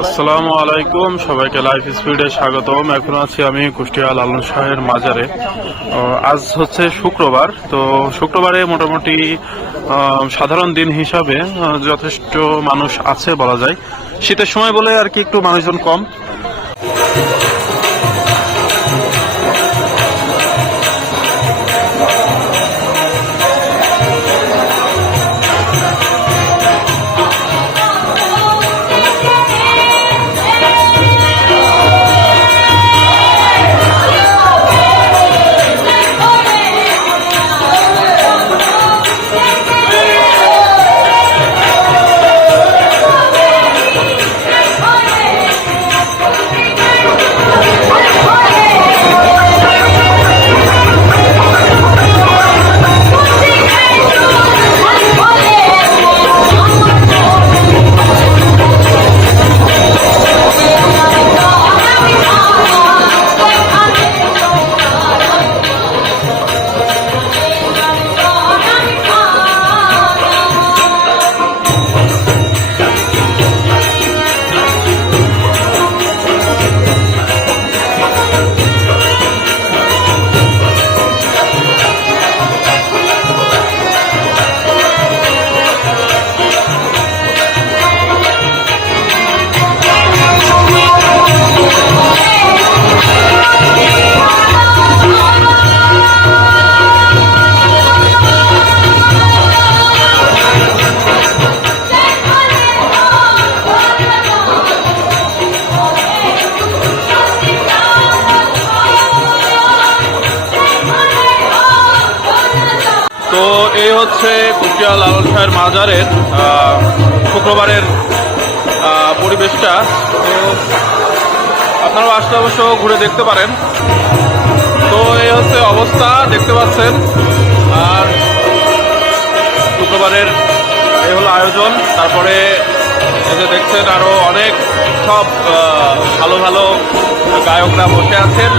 আসসালামু আলাইকুম, সবাইকে লাইফ স্পিডে স্বাগতম। এখন আছি আমি কুষ্টিয়া লালন শাহের মাজারে। আজ হচ্ছে শুক্রবার, তো শুক্রবারে মোটামুটি সাধারণ দিন হিসাবে যথেষ্ট মানুষ আছে বলা যায়। শীতের সময় বলে আর কি একটু মানুষজন কম। তো এই হচ্ছে কুষ্টিয়া লালন শাহের মাজারের শুক্রবারের পরিবেশটা। তো আপনারাও আসলে অবশ্য ঘুরে দেখতে পারেন। তো এই হচ্ছে অবস্থা, দেখতে পাচ্ছেন। আর শুক্রবারের এই হলো আয়োজন। তারপরে এই যে দেখছেন আরো অনেক সব ভালো ভালো গায়করা বসে আছেন।